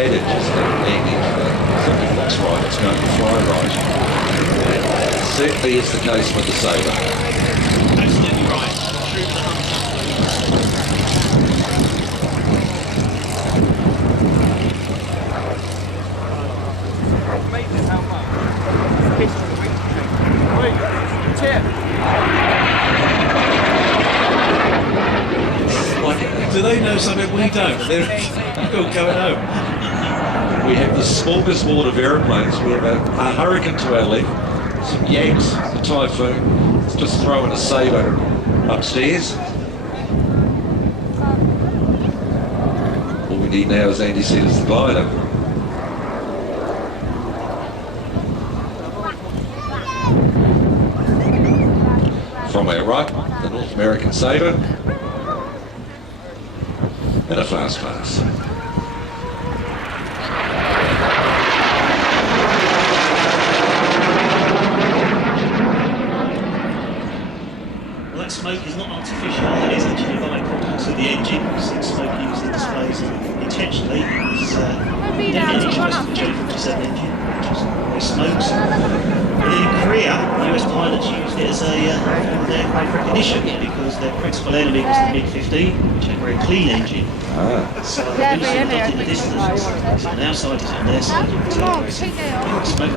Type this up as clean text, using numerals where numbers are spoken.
had it just landing, something looks right, it's going to fly right. And certainly is the case with the Sabre. Absolutely right. Amazing how much piss on the wings can take. Wait, Tim. Do they know something we don't? They're all going home. We have the smorgasbord of aeroplanes. We have a Hurricane to our left, some Yaks, a Typhoon. Let's just throw in a Sabre upstairs. All we need now, as Andy said, is the glider. From our right, the North American Sabre. And a fast pass. Well, that smoke is not artificial, it is actually byproduct of the engine. So smoke used in displays intentionally is definitely just the J57 engine, which is always smokes. But in Korea, US pilots used it as a aircraft recognition because their principal enemy was the MiG-15, which had a very clean engine. So they really in the distance, and our side is on their side, you can tell very smoke.